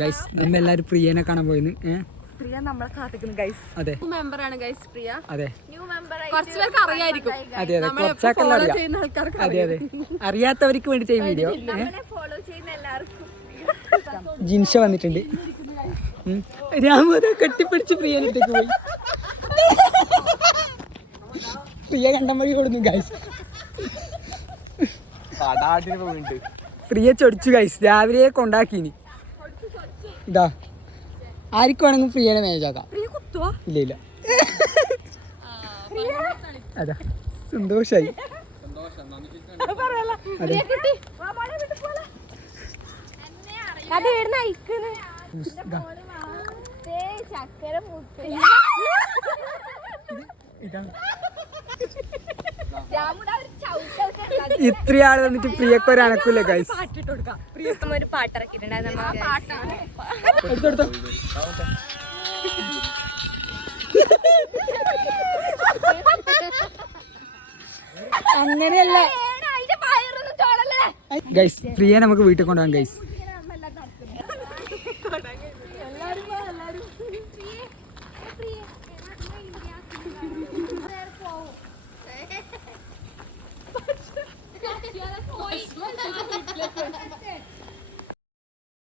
Guys നമ്മൾ എല്ലാവരും പ്രിയനെ കാണാൻ പോയിന്ന്. പ്രിയ നമ്മളെ കാത്തിക്കുന്നു ഗൈസ്. അതെ, മെമ്പറാണ് ഗൈസ് പ്രിയ. അതെ, കുറച്ച് പേർക്ക് അറിയായിരിക്കും. അതെ അതെ, കുറച്ചൊക്കെ അറിയാം. അതെ അതെ, അറിയാത്തവർക്ക് വേണ്ടി ചെയ്യും വീഡിയോ. ജിൻഷ വന്നിട്ടുണ്ട്. രാമത കെട്ടിപ്പിടിച്ച് പ്രിയനിട്ടേക്ക് പോയി. പ്രിയ കണ്ടം വഴി കൊടുന്നു ഗൈസ്. പ്രിയ ചൊടിച്ചു ഗൈസ്. രാവിലെ കൊണ്ടാക്കിനി. ഇതാ ആർക്കും വേണമെങ്കിൽ പ്രിയനെ മാനേജ് ആക്കാം. ഇല്ല ഇല്ല, അതാ സന്തോഷായി. ഇത്രയാൾ വന്നിട്ട് പ്രിയക്ക് ഒരു അനക്കൂല ഗൈസ്. ഒരു പാട്ടിറക്കിയിട്ടുണ്ടായിരുന്നു. അങ്ങനെയല്ല ഗൈസ്, പ്രിയ നമുക്ക് വീട്ടിൽ കൊണ്ടുപോകാം ഗൈസ്.